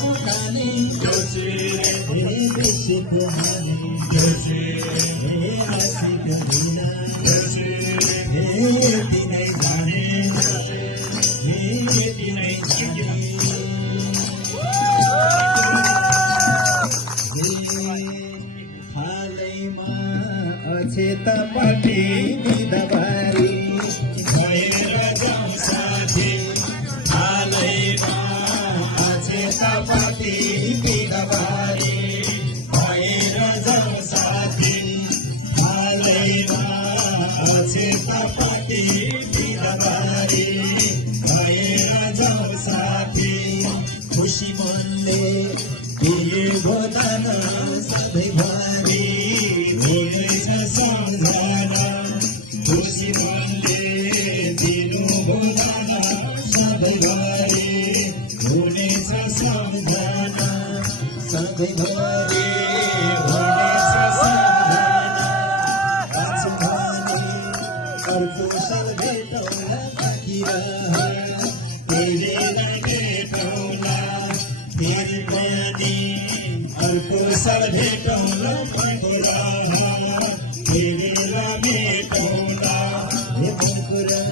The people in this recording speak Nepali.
कुणाले हे बेशी कुणाले हे रसिक विना हे येती नाही जाणे हे येती नाही जाणे हालैमा अछेत पटी विधवारी भएर जाउँ साथी हालैमा अछेत पटी विधवारी भएर जाउँ साथी हालैमा अछेत पटी विधवारी भएर जाउँ साथी खुसी मनले दिए गोदान सधैँभरि हुनेछ सम्झना खुसी मनले दिनु गोदान सधैँभरि हुनेछ सम्झना सधैँभरि हुनेछ सम्झना आज भने अर्को साल भेटौँला बाँकी रह तेरेलाई भेटौँला फेरि पनि अर्को साल भेटौँला बाँकी रह तेरेलाई भेटौँला भेटौँ कुरा